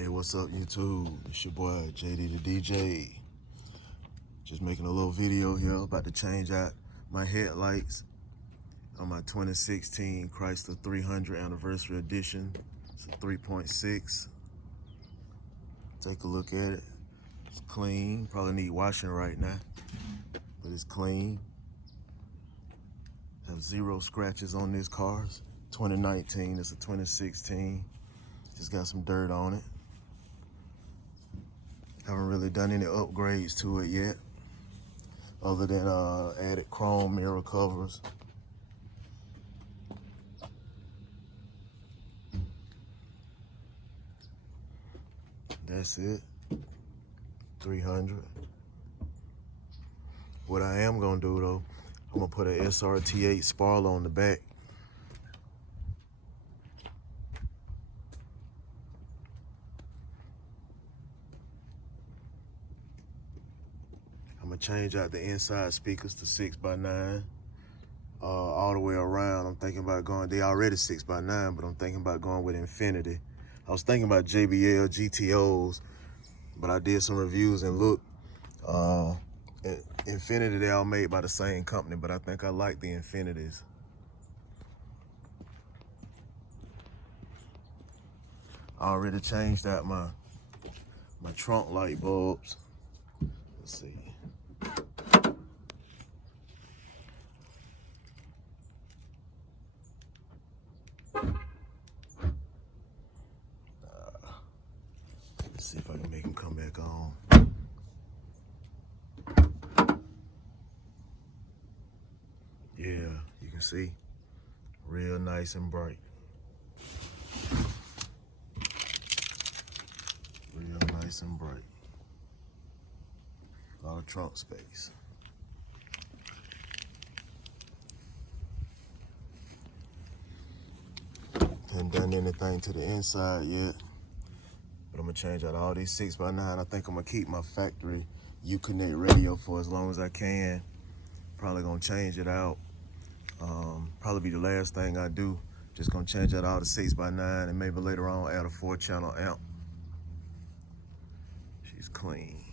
Hey, what's up, YouTube? It's your boy, JD the DJ. Just making a little video here, about to change out my headlights on my 2016 Chrysler 300 Anniversary Edition. It's a 3.6. Take a look at it. It's clean. Probably need washing right now, but it's clean. Have 0 scratches on this car. It's 2019, it's a 2016. Just got some dirt on it. Haven't really done any upgrades to it yet, other than added chrome mirror covers. That's it. 300. What I am gonna do though, I'm gonna put an SRT8 spoiler on the back. I'm gonna change out the inside speakers to 6x9 all the way around. I'm thinking about going, they already 6x9, but I'm thinking about going with Infinity. I was thinking about JBL GTOs, but I did some reviews and look, Infinity, they all made by the same company, but I think I like the Infinities. I already changed out my trunk light bulbs. Let's see. Let's see if I can make them come back on. Yeah, you can see, real nice and bright. Real nice and bright. A lot of trunk space. Haven't done anything to the inside yet, but I'm gonna change out all these 6x9. I think I'm gonna keep my factory Uconnect radio for as long as I can. Probably gonna change it out. Probably be the last thing I do. Just gonna change out all the 6x9 and maybe later on add a 4-channel amp. She's clean.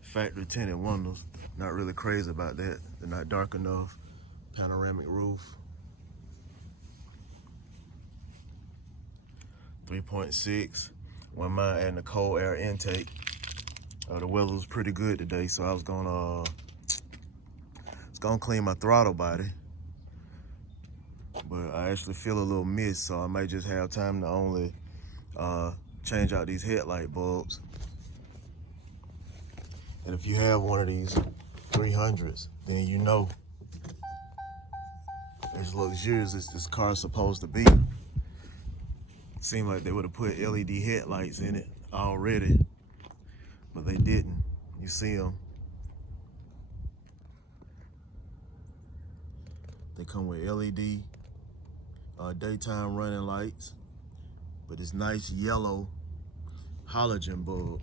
Factory tinted windows. Not really crazy about that. They're not dark enough. Panoramic roof. 3.6. Wouldn't mind adding a cold air intake. The weather was pretty good today, so I was gonna clean my throttle body. But I actually feel a little mist, so I might just have time to only change out these headlight bulbs. And if you have one of these 300s, then you know as luxurious as this car is supposed to be. Seemed like they would have put LED headlights in it already, but they didn't. You see them. They come with LED daytime running lights, but it's nice yellow halogen bulb.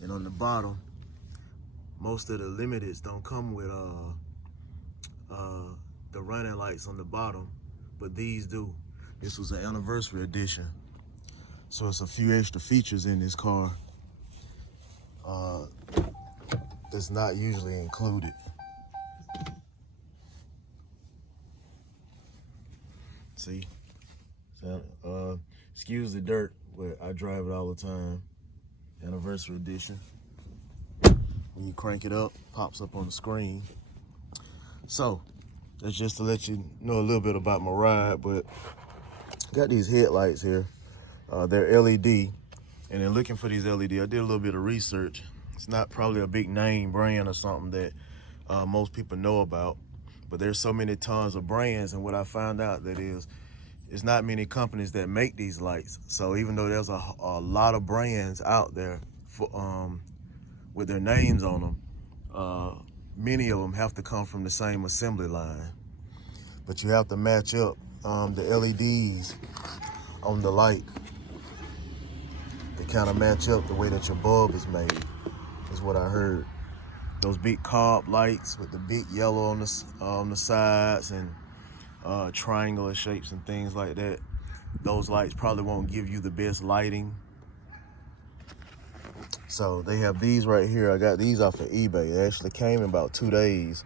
And on the bottom, most of the limiteds don't come with the running lights on the bottom, but these do. This was an anniversary edition, so it's a few extra features in this car that's not usually included. See, so, excuse the dirt, but I drive it all the time. Anniversary edition. When you crank it up, pops up on the screen. So that's just to let you know a little bit about my ride, but got these headlights here. They're LED, and then looking for these LED, I did a little bit of research. It's not probably a big name brand or something that most people know about, but there's so many tons of brands, and what I found out that is, there's not many companies that make these lights. So even though there's a lot of brands out there for, with their names on them, many of them have to come from the same assembly line. But you have to match up the LEDs on the light. They kind of match up the way that your bulb is made, is what I heard. Those big cob lights with the big yellow on the sides and triangular shapes and things like that. those lights probably won't give you the best lighting. So they have these right here. I got these off of eBay. They actually came in about 2 days.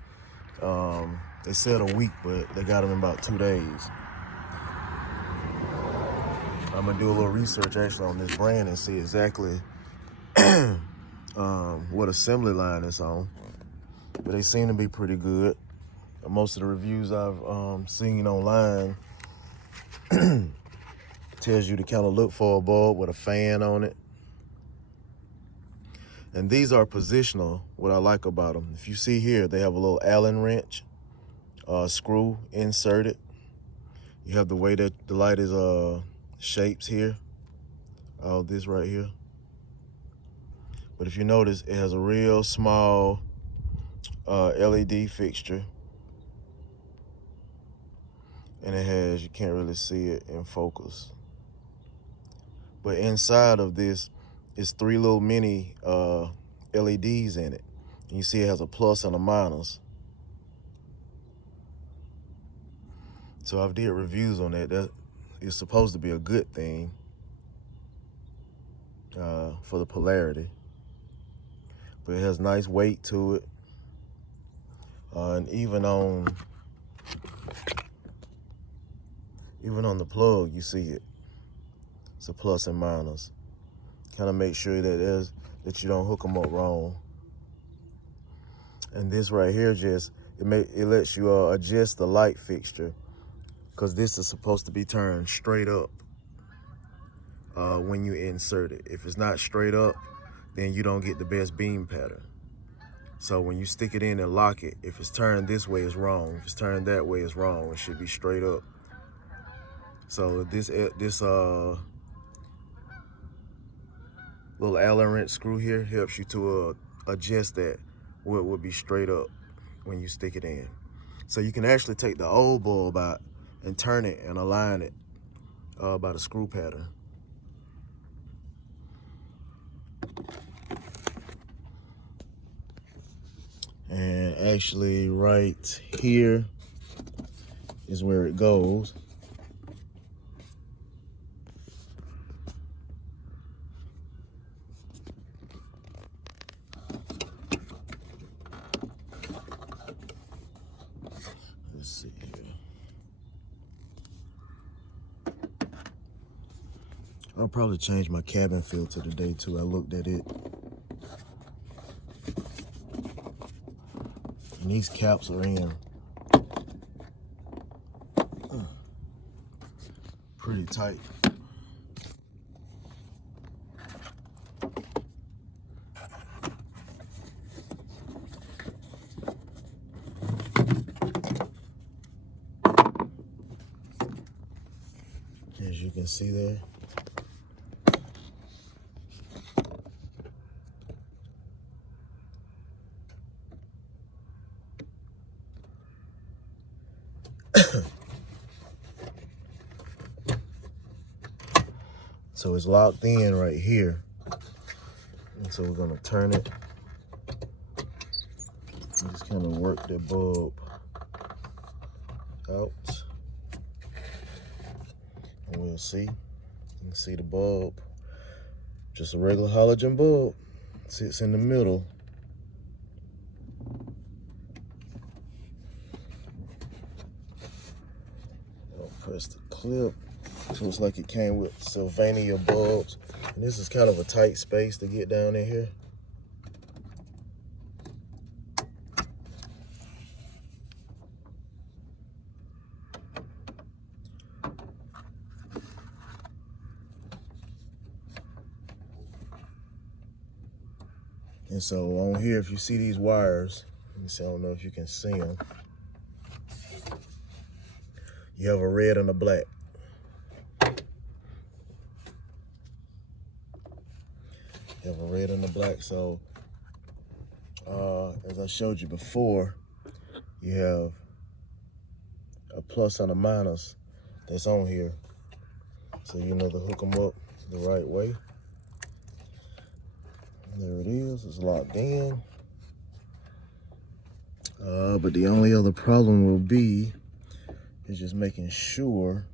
They said a week, but they got them in about 2 days. I'm gonna do a little research actually on this brand and see exactly what assembly line it's on. But they seem to be pretty good. Most of the reviews I've seen online tells you to kind of look for a bulb with a fan on it. And these are positional, what I like about them. If you see here, they have a little Allen wrench screw inserted. You have the way that the light is shapes here. All this right here. But if you notice, it has a real small LED fixture. And it has, you can't really see it in focus. But inside of this is 3 little mini LEDs in it. And you see it has a plus and a minus. So I've did reviews on that. That is supposed to be a good thing for the polarity. But it has nice weight to it. And even on the plug, you see it. It's a plus and minus. Kind of make sure that you don't hook them up wrong. And this right here it lets you adjust the light fixture, because this is supposed to be turned straight up when you insert it. If it's not straight up, then you don't get the best beam pattern. So when you stick it in and lock it, if it's turned this way, it's wrong. If it's turned that way, it's wrong. It should be straight up. So this little Allen wrench screw here helps you to adjust that what would be straight up when you stick it in. So you can actually take the old bulb out and turn it and align it by the screw pattern. And actually right here is where it goes. Let's see here. I'll probably change my cabin filter today too. I looked at it. And these caps are in pretty tight. As you can see there. So it's locked in right here. And so we're gonna turn it and just kind of work the bulb out. And we'll see. You can see the bulb. Just a regular halogen bulb. Sits in the middle. I'll press the clip. So it's like it came with Sylvania bulbs. And this is kind of a tight space to get down in here. And so on here, if you see these wires, let me see, I don't know if you can see them. You have a red and a black. You have a red and a black. So as I showed you before, you have a plus and a minus that's on here. So you know to hook them up the right way. There it is, it's locked in. But the only other problem will be is just making sure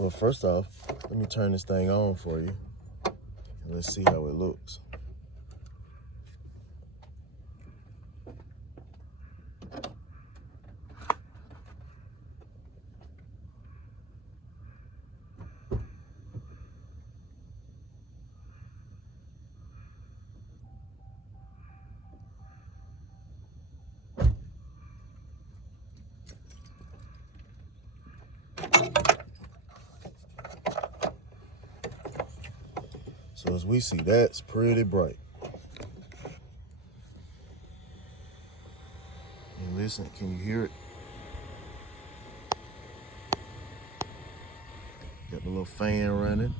Well, first off, let me turn this thing on for you. And let's see how it looks. So as we see, that's pretty bright. And listen, can you hear it? Got the little fan running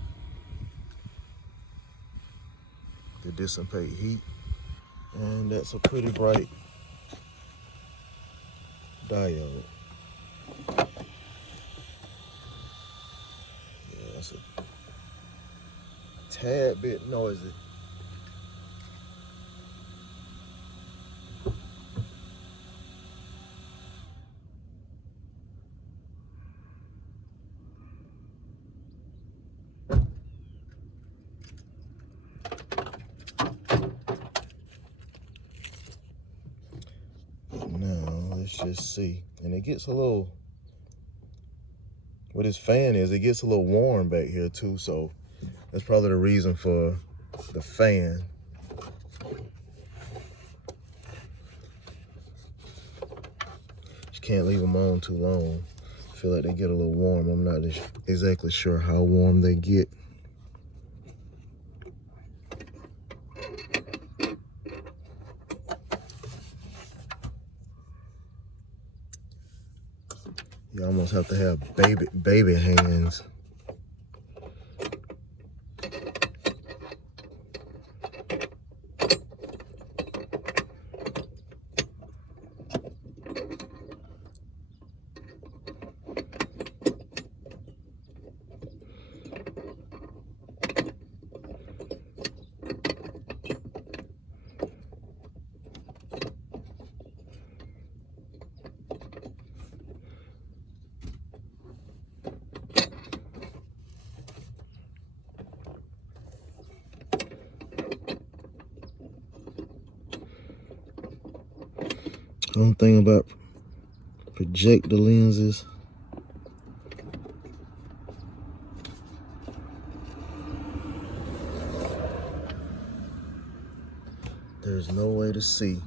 to dissipate heat. And that's a pretty bright diode. Yeah, that's a tad bit noisy. Now, let's just see. And it gets a little, what this fan is, it gets a little warm back here too, so that's probably the reason for the fan. Just can't leave them on too long. I feel like they get a little warm. I'm not exactly sure how warm they get. You almost have to have baby hands. One thing about projector lenses, there's no way to see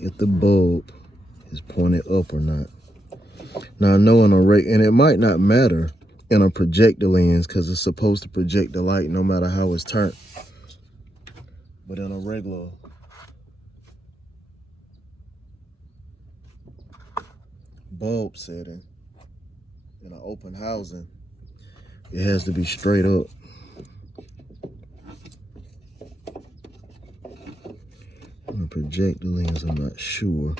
if the bulb is pointed up or not. Now I know in a and it might not matter in a projector lens because it's supposed to project the light no matter how it's turned. But in a regular bulb setting, in an open housing, it has to be straight up. On a projector lens, I'm not sure,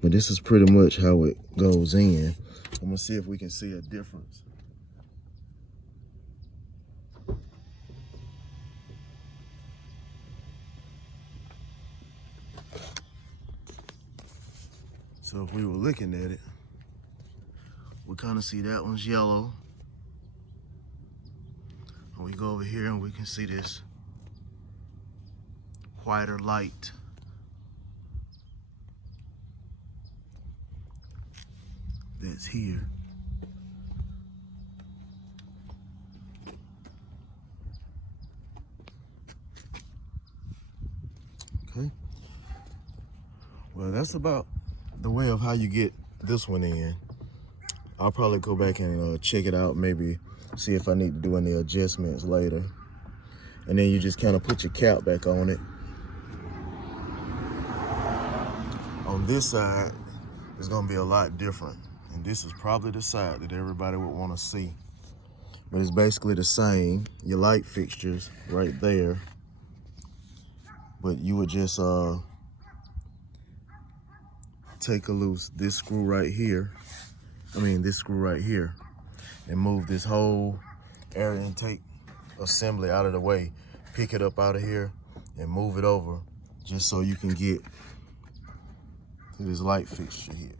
but this is pretty much how it goes in. I'm gonna see if we can see a difference. So if we were looking at it, we kind of see that one's yellow. And we go over here and we can see this whiter light. That's here. Okay. Well, that's about the way of how you get this one in. I'll probably go back and check it out, maybe see if I need to do any adjustments later. And then you just kind of put your cap back on it. On this side, it's gonna be a lot different. And this is probably the side that everybody would want to see. But it's basically the same. Your light fixtures right there. But you would just take a loose this screw right here. This screw right here, and move this whole air intake assembly out of the way. Pick it up out of here and move it over just so you can get to this light fixture here.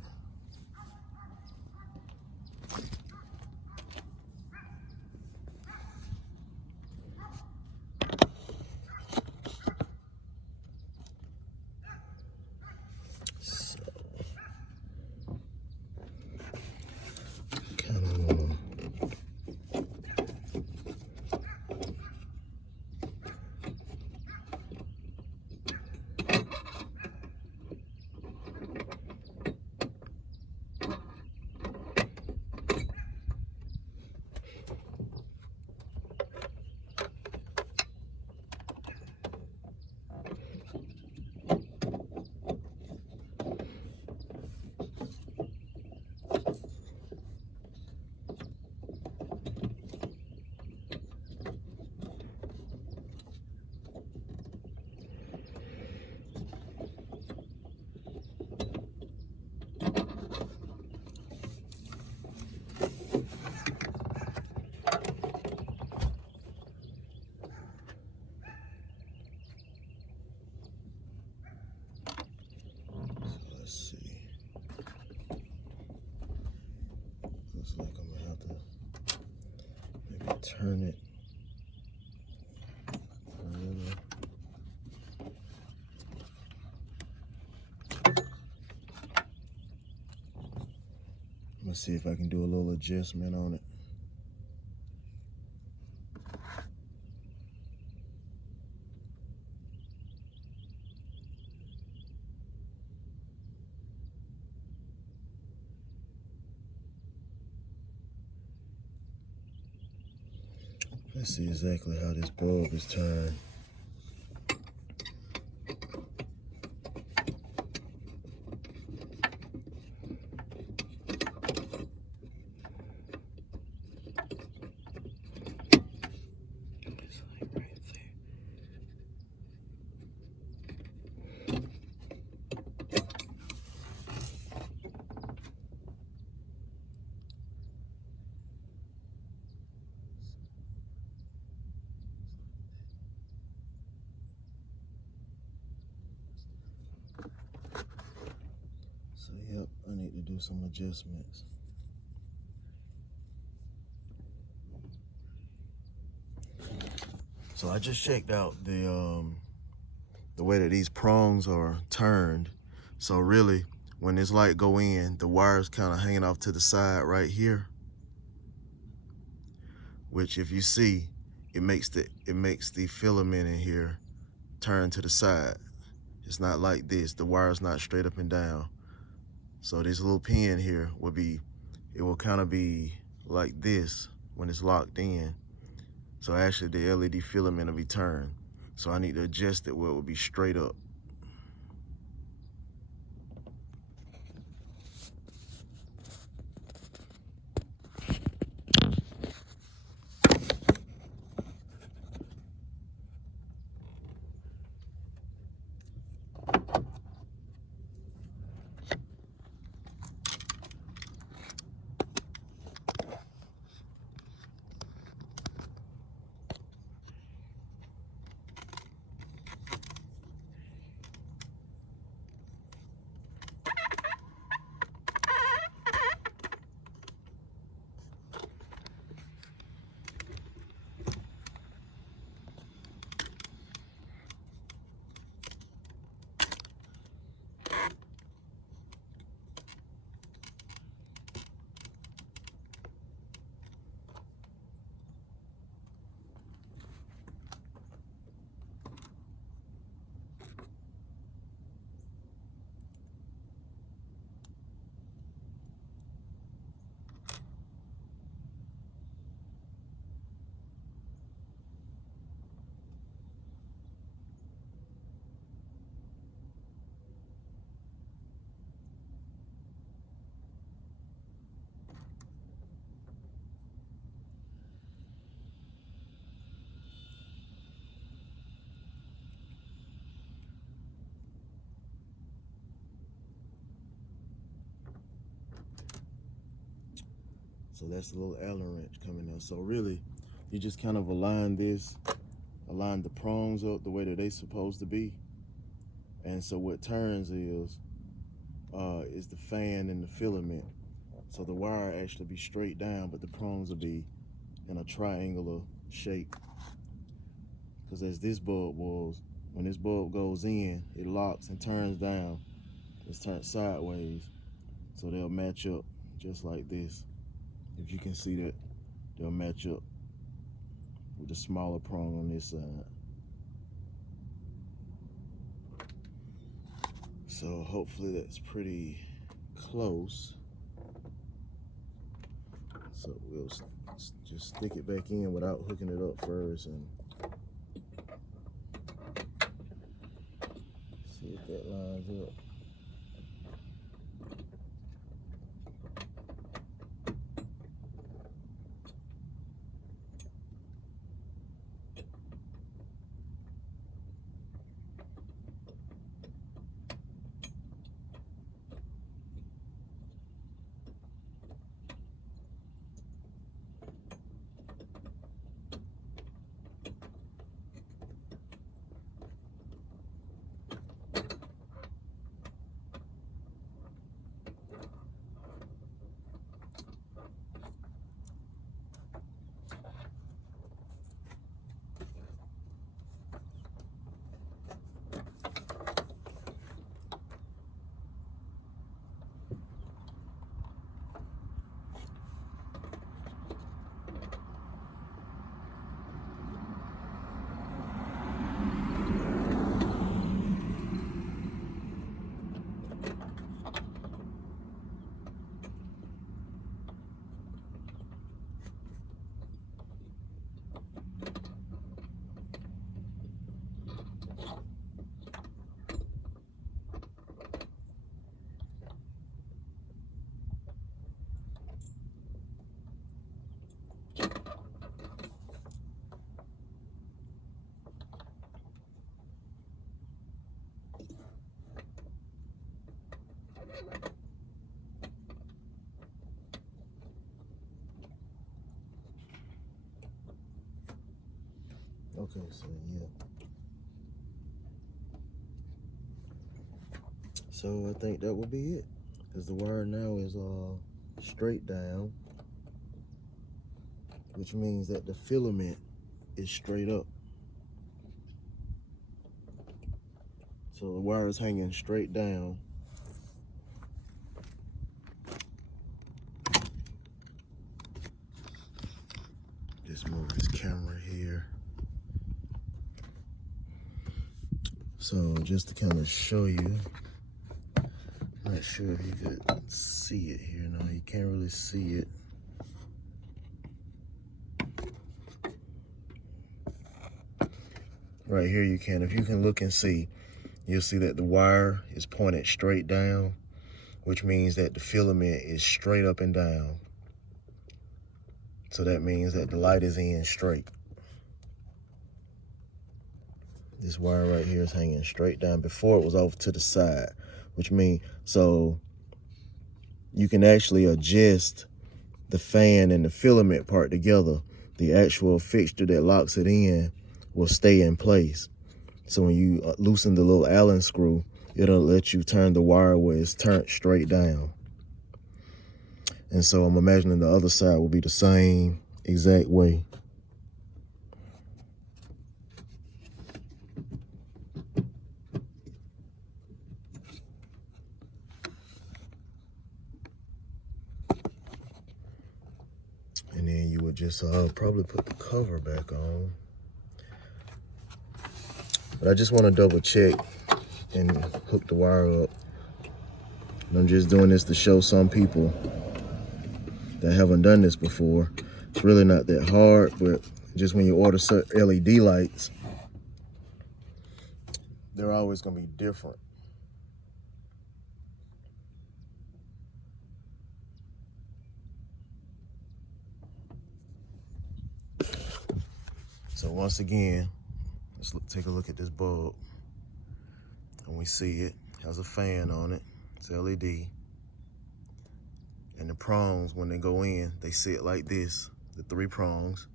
turn it. Let's see if I can do a little adjustment on it. Let's see exactly how this bulb is turned. So yep, I need to do some adjustments. So I just checked out the way that these prongs are turned. So really, when this light go in, the wire's kind of hanging off to the side right here, which if you see, it makes the filament in here turn to the side. It's not like this. The wire's not straight up and down. So this little pin here it will kind of be like this when it's locked in. So actually the LED filament will be turned. So I need to adjust it where it will be straight up. So that's the little Allen wrench coming out. So really, you just kind of align the prongs up the way that they supposed to be. And so what turns is the fan and the filament. So the wire actually be straight down, but the prongs will be in a triangular shape. Because as this bulb was, when this bulb goes in, it locks and turns down. It's turned sideways. So they'll match up just like this. If you can see that, they'll match up with the smaller prong on this side. So hopefully that's pretty close. So we'll just stick it back in without hooking it up first and see if that lines up. Okay, so yeah. So I think that will be it, because the wire now is straight down, which means that the filament is straight up. So the wire is hanging straight down. Just move this camera here. So just to kind of show you, not sure if you could see it here. No, you can't really see it. Right here you can. If you can look and see, you'll see that the wire is pointed straight down, which means that the filament is straight up and down. So that means that the light is in straight. This wire right here is hanging straight down. Before it was off to the side, which means, so you can actually adjust the fan and the filament part together. The actual fixture that locks it in will stay in place. So when you loosen the little Allen screw, it'll let you turn the wire where it's turned straight down. And so I'm imagining the other side will be the same exact way. And then you would just probably put the cover back on. But I just want to double check and hook the wire up. And I'm just doing this to show some people that haven't done this before. It's really not that hard, but just when you order certain LED lights, they're always going to be different. So once again, let's take a look at this bulb. And we see it has a fan on it. It's LED. And the prongs, when they go in, they sit like this, the 3 prongs.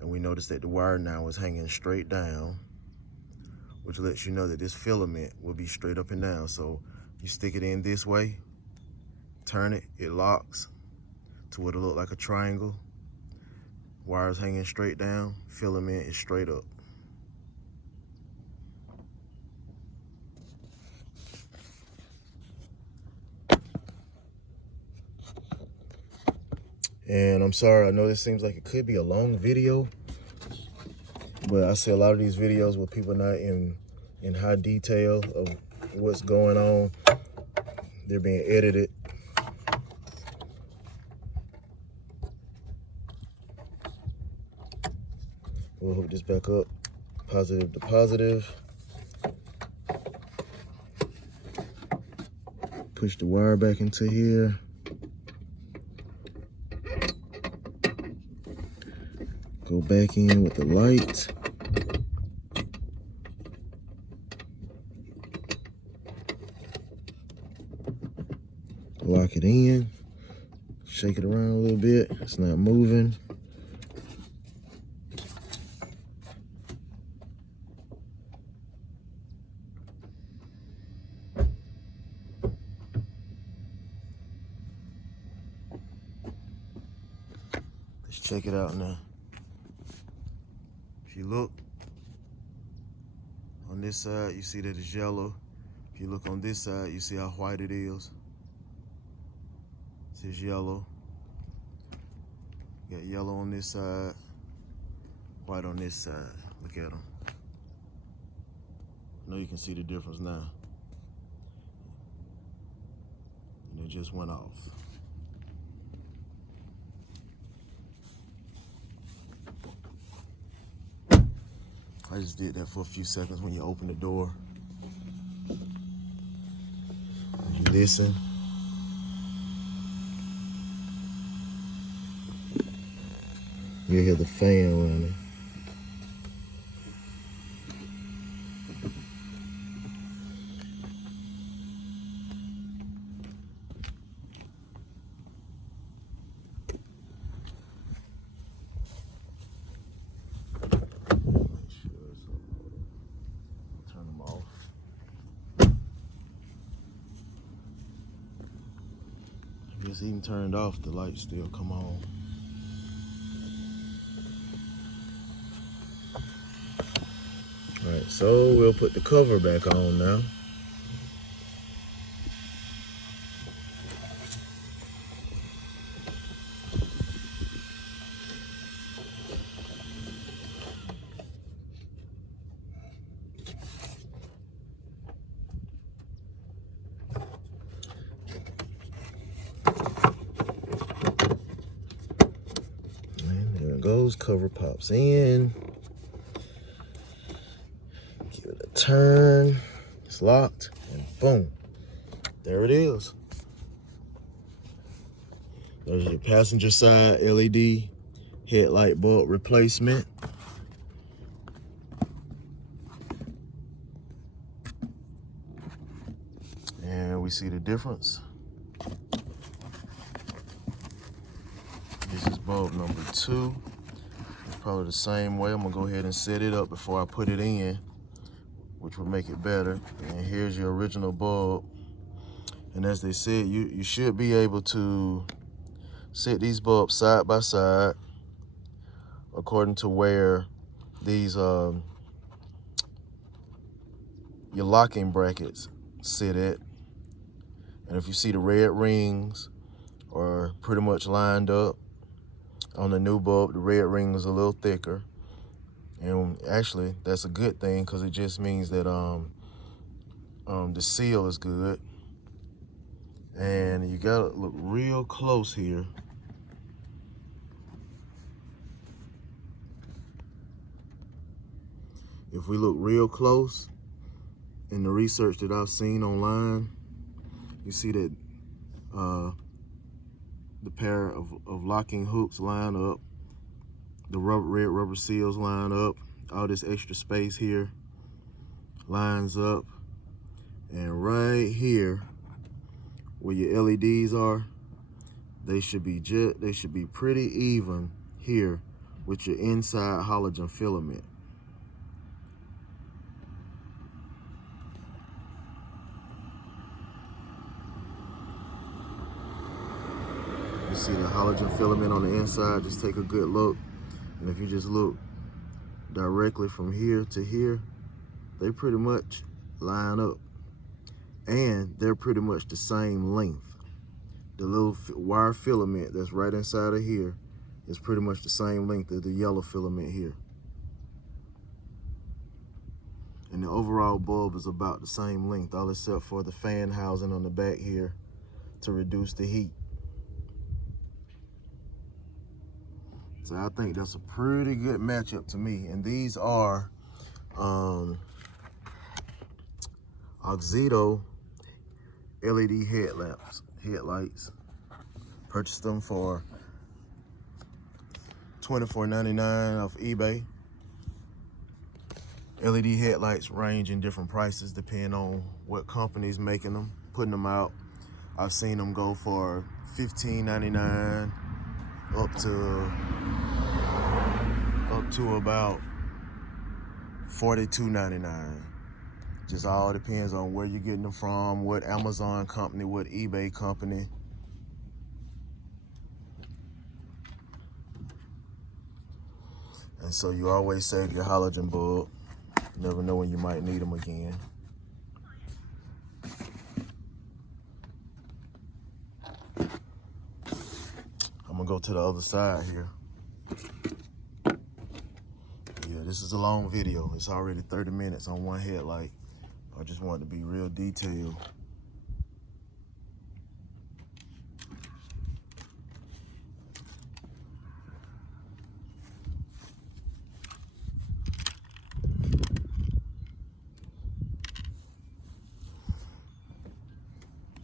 And we notice that the wire now is hanging straight down, which lets you know that this filament will be straight up and down. So you stick it in this way, turn it, it locks to what it'll look like a triangle. Wires hanging straight down, filament is straight up. And I'm sorry, I know this seems like it could be a long video, but I see a lot of these videos where people not in high detail of what's going on. They're being edited. We'll hook this back up, positive to positive. Push the wire back into here. Go back in with the light. Lock it in. Shake it around a little bit. It's not moving. Let's check it out now. If you look on this side, you see that it's yellow. If you look on this side, you see how white it is. It says yellow. You got yellow on this side, white on this side. Look at them. I know you can see the difference now. And it just went off. I just did that for a few seconds when you open the door. You listen. You hear the fan running. Make it's even turned off, the lights still come on. All right, so we'll put the cover back on now. And there it goes, cover pops in. Give it a turn, it's locked, and boom, there it is. There's your passenger side LED headlight bulb replacement. And we see the difference. This is bulb number 2. It's probably the same way. I'm gonna go ahead and set it up before I put it in, which will make it better. And here's your original bulb. And as they said, you should be able to set these bulbs side by side according to where these your locking brackets sit at. And if you see the red rings are pretty much lined up on the new bulb, the red ring is a little thicker. And actually, that's a good thing because it just means that the seal is good. And you gotta look real close here. If we look real close in the research that I've seen online, you see that the pair of locking hooks line up, the red rubber seals line up, all this extra space here lines up, and right here where your LEDs are, they should be pretty even here with your inside halogen filament. You see the halogen filament on the inside, just take a good look. And if you just look directly from here to here, they pretty much line up. And they're pretty much the same length. The little wire filament that's right inside of here is pretty much the same length as the yellow filament here. And the overall bulb is about the same length, all except for the fan housing on the back here to reduce the heat. So I think that's a pretty good matchup to me. And these are Oxedo LED headlights. Purchased them for $24.99 off eBay. LED headlights range in different prices depending on what company's making them, putting them out. I've seen them go for $15.99 up to about $42.99. Just all depends on where you're getting them from, what Amazon company, what eBay company. And so you always save your halogen bulb. You never know when you might need them again. I'm gonna go to the other side here. Yeah, this is a long video. It's already 30 minutes on one headlight. I just wanted to be real detailed.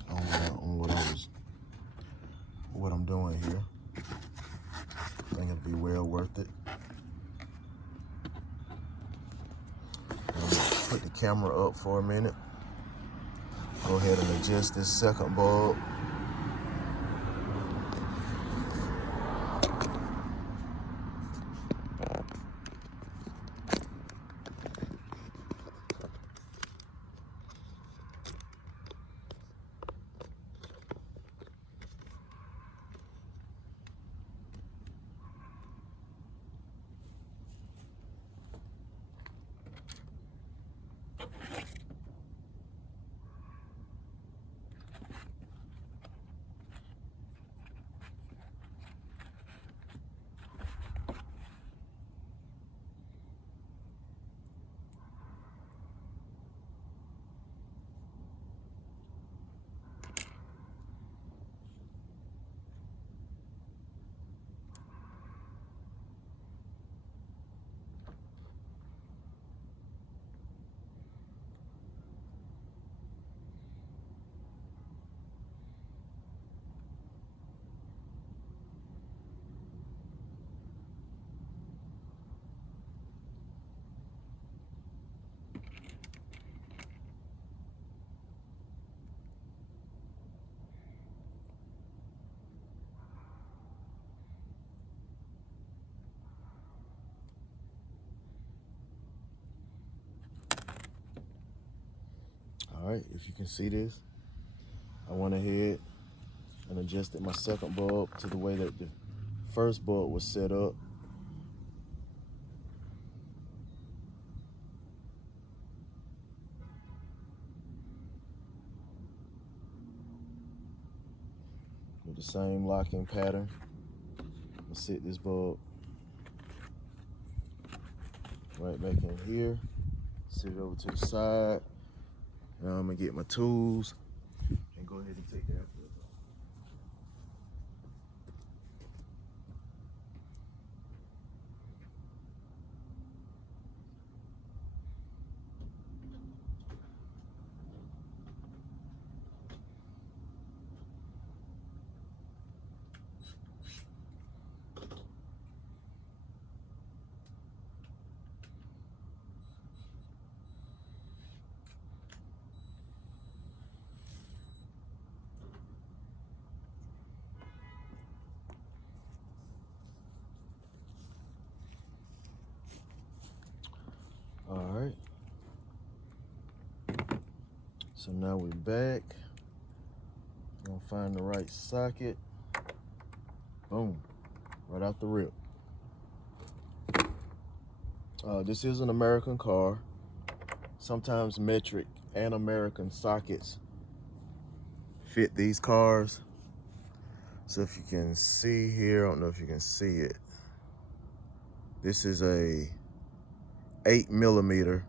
On what I'm doing here. I think it'll be well worth it. Put the camera up for a minute. Go ahead and adjust this second bulb. right, if you can see this, I went ahead and adjusted my second bulb to the way that the first bulb was set up. With the same locking pattern. I'll set this bulb right back in here. Sit it over to the side. Now I'm gonna get my tools and go ahead and take that out. All right. So now we're back. I'm gonna find the right socket. Boom, right out the rip. This is an American car. Sometimes metric and American sockets fit these cars. So if you can see here, I don't know if you can see it. This is a 8mm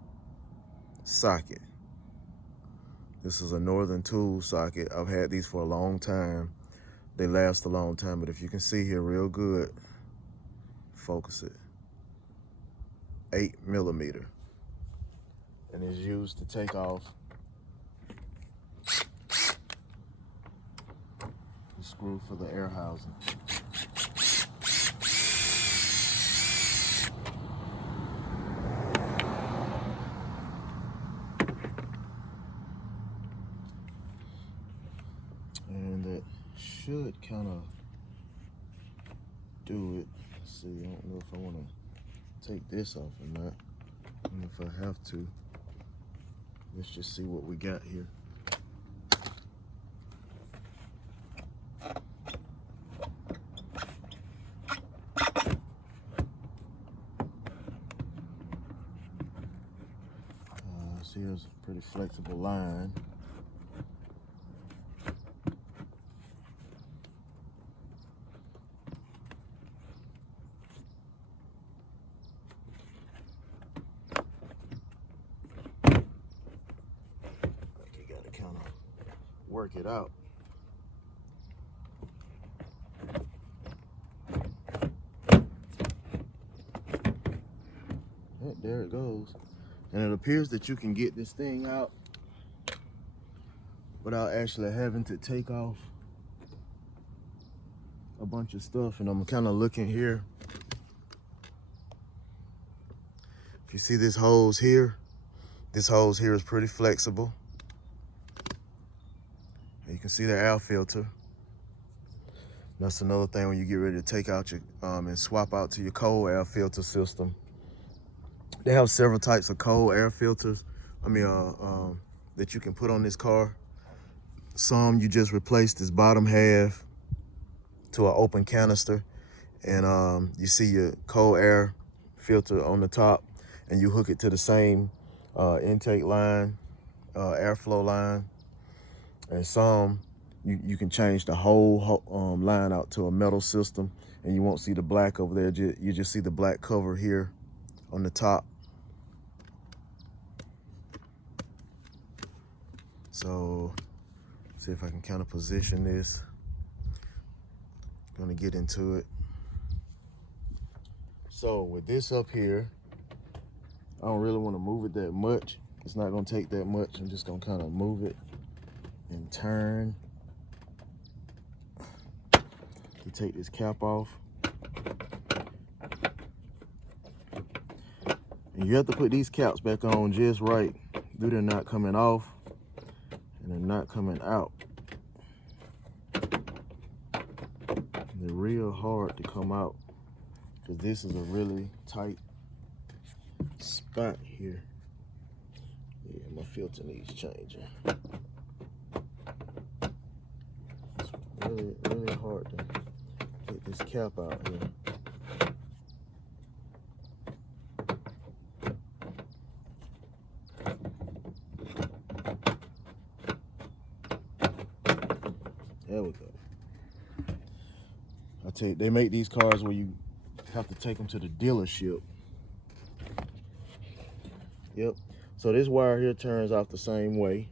socket. This is a Northern Tool socket. I've had these for a long time. They last a long time, but if you can see here real good, focus it. 8mm. And it's used to take off the screw for the air housing. And that should kind of do it. Let's see, I don't know if I want to take this off or not. I don't know if I have to. Let's just see what we got here. See, here's a pretty flexible line. Work it out. There it goes. And it appears that you can get this thing out without actually having to take off a bunch of stuff. And I'm kind of looking here. If you see this hose here is pretty flexible. You can see the air filter. That's another thing when you get ready to take out your and swap out to your cold air filter system. They have several types of cold air filters. That you can put on this car. Some you just replace this bottom half to an open canister, and you see your cold air filter on the top, and you hook it to the same intake line, airflow line. And some, you can change the whole line out to a metal system, and you won't see the black over there. You just see the black cover here on the top. So, see if I can kind of position this. Gonna get into it. So with this up here, I don't really want to move it that much. It's not gonna take that much. I'm just gonna kind of move it and turn to take this cap off. And you have to put these caps back on just right. They're not coming off and they're not coming out. They're real hard to come out because this is a really tight spot here. Yeah, My filter needs changing. It's really hard to get this cap out here. There we go. They make these cars where you have to take them to the dealership. Yep. So this wire here turns off the same way.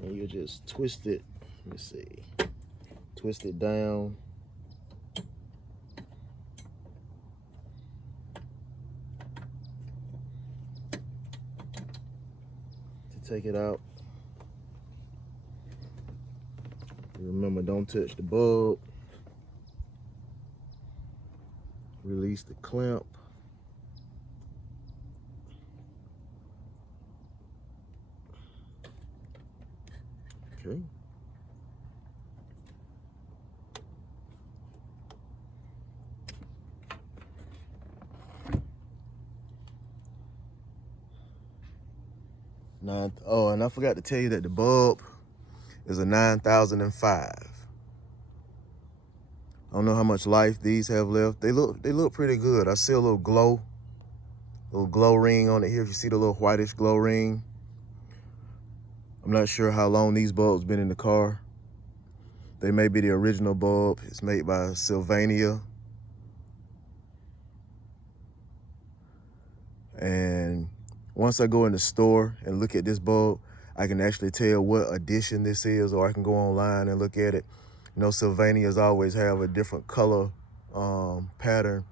And you just twist it. Let me see. Twist it down. To take it out. Remember, don't touch the bulb. Release the clamp. Okay. Oh, and I forgot to tell you that the bulb is a 9005. I don't know how much life these have left. They look pretty good. I see a little glow ring on it here. If you see the little whitish glow ring. I'm not sure how long these bulbs been in the car. They may be the original bulb. It's made by Sylvania. And once I go in the store and look at this bulb, I can actually tell what edition this is, or I can go online and look at it. You know, Sylvanias always have a different color pattern.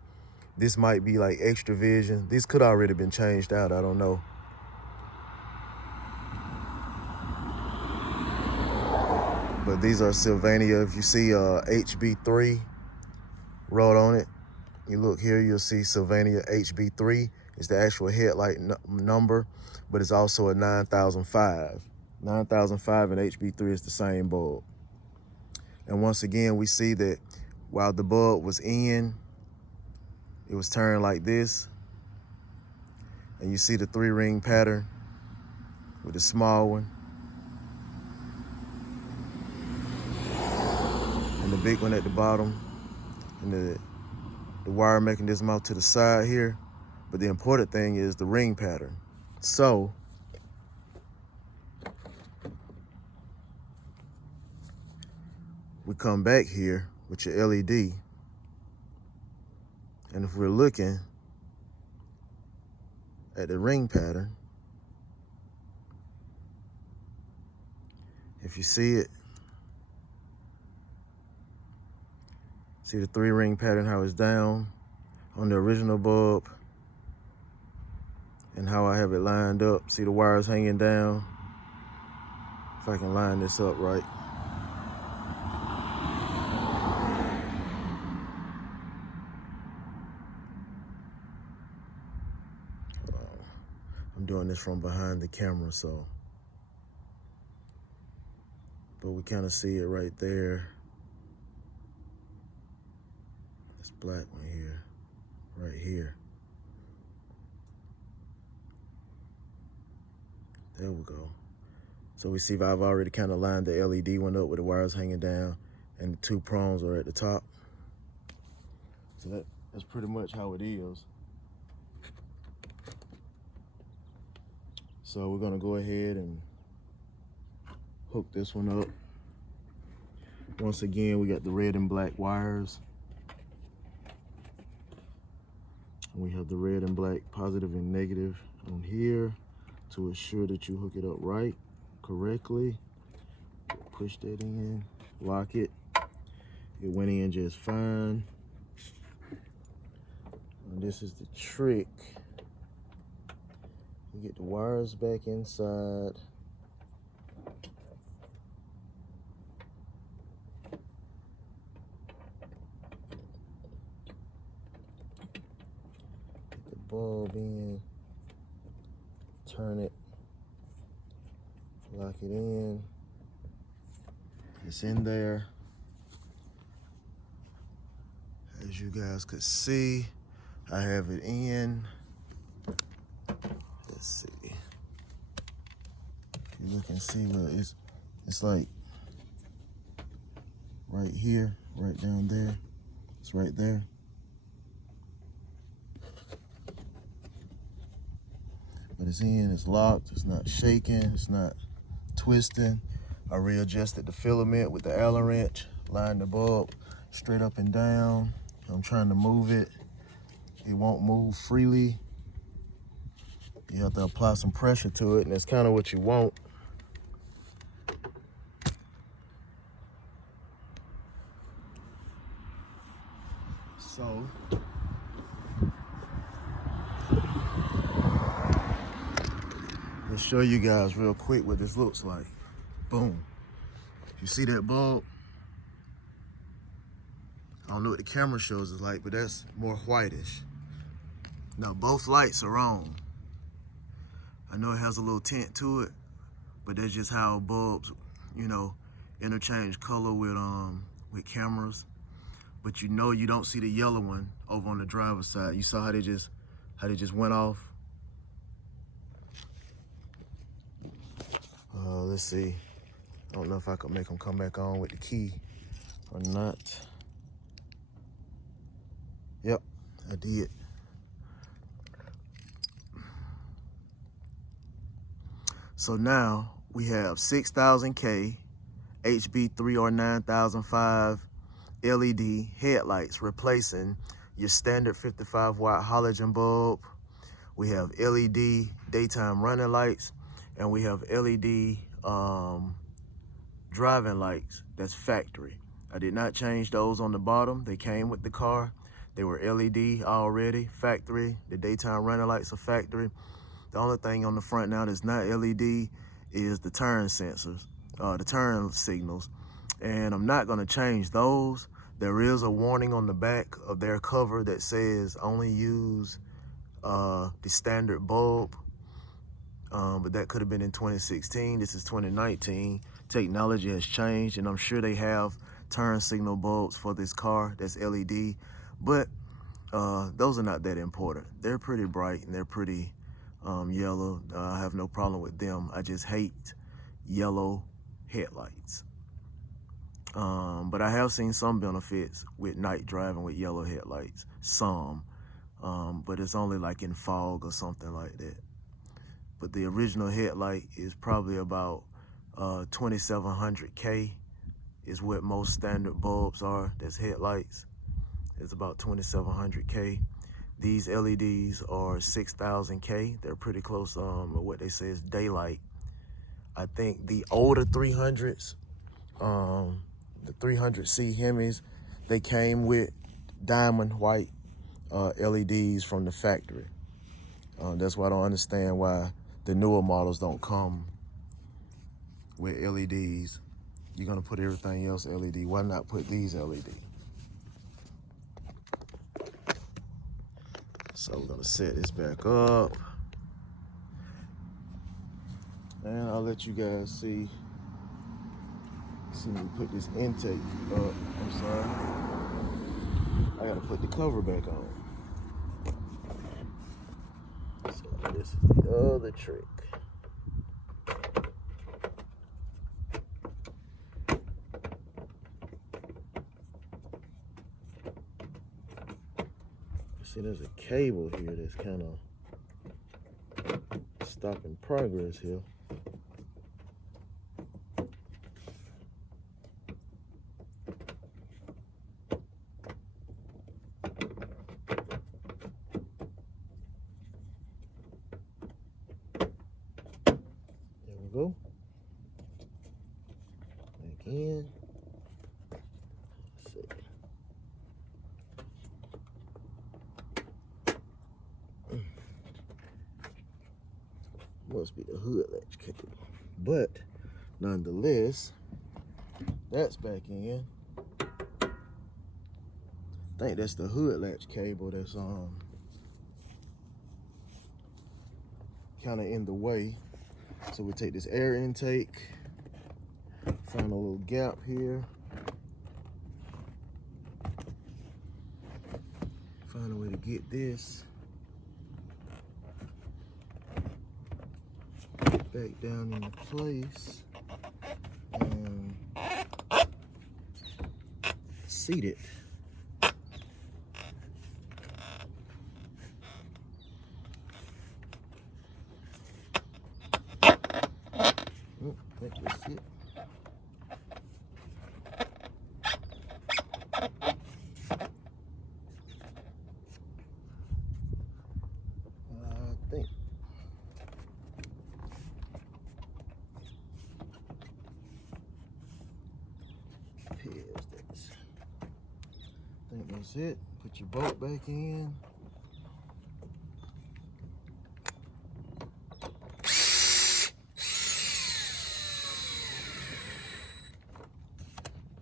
This might be like extra vision. These could already been changed out, I don't know. But these are Sylvania. If you see HB3 wrote on it, you look here, you'll see Sylvania HB3. It's the actual headlight number, but it's also a 9005. 9005 and HB3 is the same bulb. And once again, we see that while the bulb was in, it was turned like this. And you see the 3-ring pattern with the small one. And the big one at the bottom. And the wire mechanism out to the side here. But the important thing is the ring pattern. So, we come back here with your LED. And if we're looking at the ring pattern, if you see it, see the 3-ring pattern, how it's down on the original bulb, and how I have it lined up. See the wires hanging down? If I can line this up right. I'm doing this from behind the camera, so. But we kind of see it right there. This black one here, right here. There we go. So we see I've already kind of lined the LED one up with the wires hanging down and the 2 prongs are at the top. So that's pretty much how it is. So we're gonna go ahead and hook this one up. Once again, we got the red and black wires. We have the red and black positive and negative on here to ensure that you hook it up right, correctly. Push that in, lock it. It went in just fine. And this is the trick. You get the wires back inside. Get the bulb in, turn it, lock it in. It's in there. As you guys could see, I have it in. Let's see. you look and see, look, it's like right here, right down there. It's right there. But it's in, it's locked, it's not shaking, it's not twisting. I readjusted the filament with the Allen wrench, lined the bulb straight up and down. I'm trying to move it. It won't move freely. You have to apply some pressure to it, and that's kind of what you want. So, let's show you guys real quick what this looks like. Boom. You see that bulb? I don't know what the camera shows it like, but that's more whitish. Now both lights are on. I know it has a little tint to it, but that's just how bulbs, you know, interchange color with cameras. But you know you don't see the yellow one over on the driver's side. You saw how they just went off. Let's see. I don't know if I could make them come back on with the key or not. Yep, I did. So now we have 6000K HB3 or 9005 LED headlights replacing your standard 55 watt halogen bulb. We have LED daytime running lights, and we have LED driving lights. That's factory. I did not change those on the bottom. They came with the car. They were LED already, factory. The daytime running lights are factory. The only thing on the front now that's not LED is the turn sensors, the turn signals. And I'm not gonna change those. There is a warning on the back of their cover that says only use the standard bulb. But that could have been in 2016. This is 2019. Technology has changed, and I'm sure they have turn signal bulbs for this car that's LED. But those are not that important. They're pretty bright and they're pretty yellow. I have no problem with them. I just hate yellow headlights. But I have seen some benefits with night driving with yellow headlights, some. But it's only like in fog or something like that. But the original headlight is probably about 2700K is what most standard bulbs are. That's headlights. It's about 2700K. These LEDs are 6000K. They're pretty close to what they say is daylight. I think the older 300s, the 300C Hemis, they came with diamond white LEDs from the factory. That's why I don't understand why the newer models don't come with LEDs. You're gonna put everything else LED. Why not put these LED? So we're gonna set this back up. And I'll let you guys see me put this intake up. I'm sorry. I gotta put the cover back on. So this is the other trick. See, there's a cable here that's kind of stopping progress here. There we go. Back in. Let's see. Must be the hood latch cable, but nonetheless, that's back in. I think that's the hood latch cable that's kind of in the way. So we take this air intake, find a little gap here, find a way to get this. back down into place and seat it. Let this sit. I think. I think that's it. Put your bolt back in.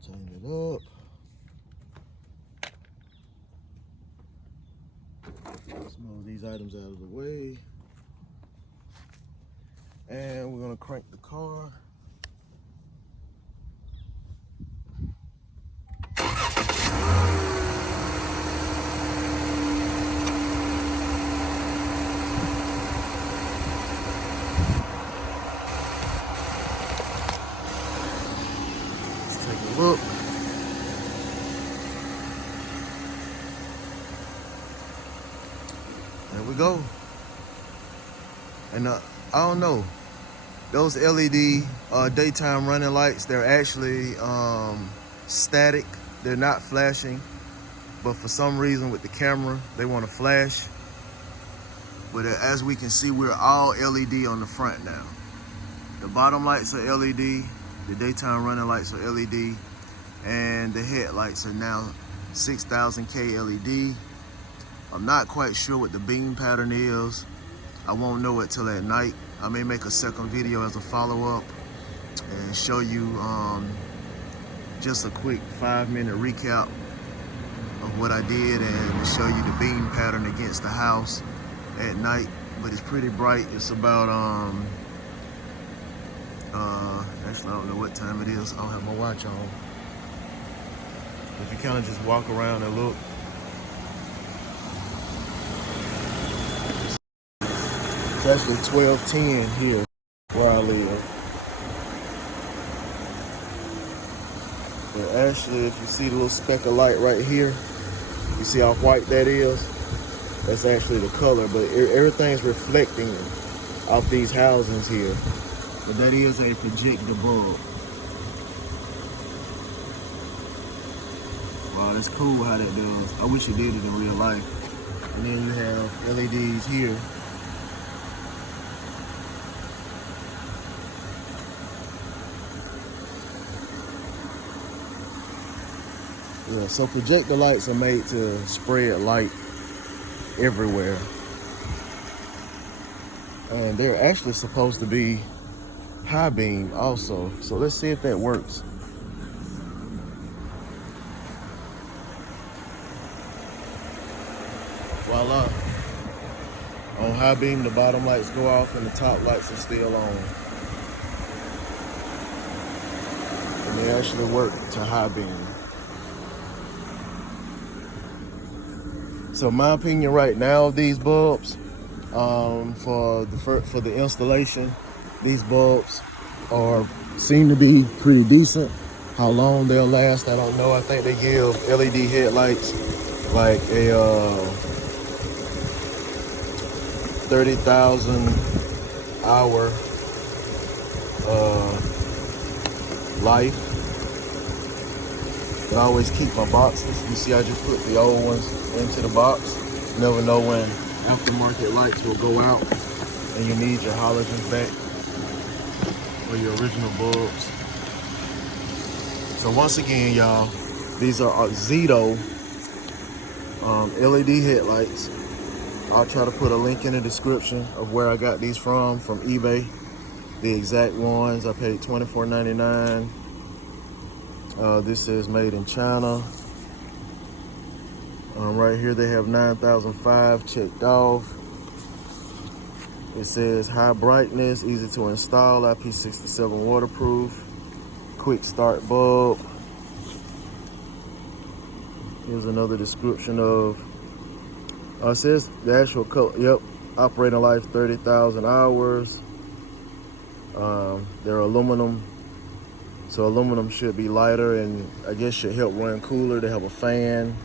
Turn it up. Let's move these items out of the way. And we're gonna crank the car. Let's take a look. There we go. And I don't know, those LED daytime running lights, they're actually static. They're not flashing, but for some reason with the camera, they want to flash. But as we can see, we're all LED on the front now. The bottom lights are LED, the daytime running lights are LED, and the headlights are now 6000K LED. I'm not quite sure what the beam pattern is. I won't know it till at night. I may make a second video as a follow-up and show you just a quick 5-minute recap of what I did and show you the beam pattern against the house at night. But it's pretty bright. It's about actually I don't know what time it is. I don't have my watch on. If you kind of just walk around and look, it's actually 12:10 here where I live. But actually, if you see the little speck of light right here, you see how white that is? That's actually the color, but everything's reflecting off these housings here. But that is a projector bulb. Wow, that's cool how that does. I wish it did it in real life. And then you have LEDs here. Yeah, so projector lights are made to spread light everywhere. And they're actually supposed to be high beam also. So let's see if that works. Voila. On high beam, the bottom lights go off and the top lights are still on. And they actually work to high beam. So my opinion right now of these bulbs, for the installation, these bulbs seem to be pretty decent. How long they'll last, I don't know. I think they give LED headlights like a 30,000 hour life. I always keep my boxes. You see, I just put the old ones into the box. You never know when aftermarket lights will go out and you need your halogens back or your original bulbs. So once again, y'all, these are Zito LED headlights. I'll try to put a link in the description of where I got these from eBay. The exact ones. I paid $24.99. This is made in China. Right here they have 9005 checked off. It says high brightness, easy to install, IP67 waterproof, quick start bulb. Here's another description of, it says the actual color, yep, operating life 30,000 hours. They're aluminum, so aluminum should be lighter and I guess should help run cooler. They have a fan.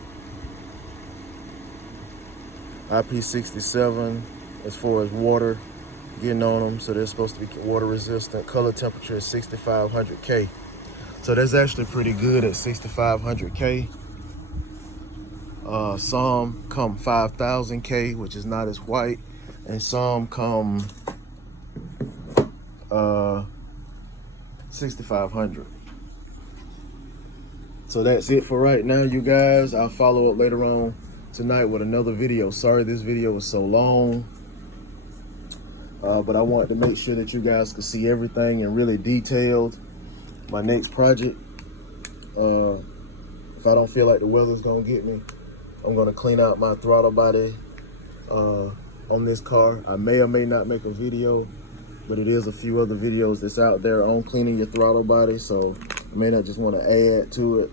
IP67 as far as water getting on them, so they're supposed to be water resistant. Color temperature is 6500 K. So that's actually pretty good at 6500 K. Some come 5000 K, which is not as white, and some come 6500. So that's it for right now, you guys. I'll follow up later on tonight with another video. Sorry this video was so long, but I wanted to make sure that you guys could see everything and really detailed. My next project, if I don't feel like the weather's gonna get me, I'm gonna clean out my throttle body on this car. I may or may not make a video, but it is a few other videos that's out there on cleaning your throttle body, so I may not just want to add to it,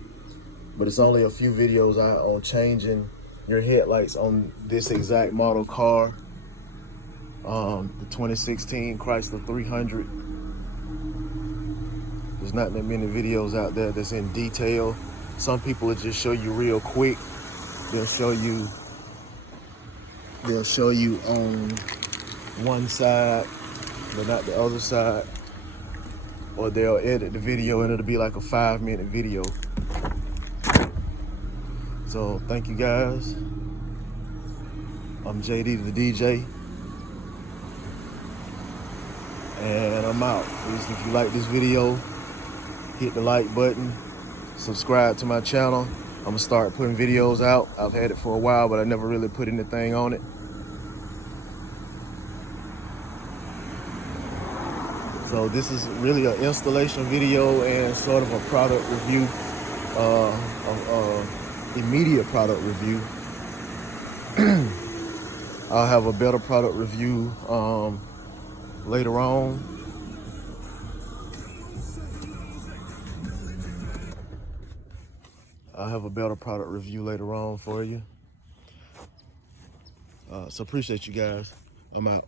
but it's only a few videos out on changing your headlights on this exact model car, the 2016 Chrysler 300. There's not that many videos out there that's in detail. Some people will just show you real quick. They'll show you on one side but not the other side, or they'll edit the video and it'll be like a 5-minute video. So thank you guys. I'm JD the DJ, and I'm out. Please, if you like this video, hit the like button, subscribe to my channel. I'm gonna start putting videos out. I've had it for a while, but I never really put anything on it. So this is really an installation video and sort of a product review, immediate product review. I'll have a better product review later on. I'll have a better product review later on for you. So appreciate you guys. I'm out.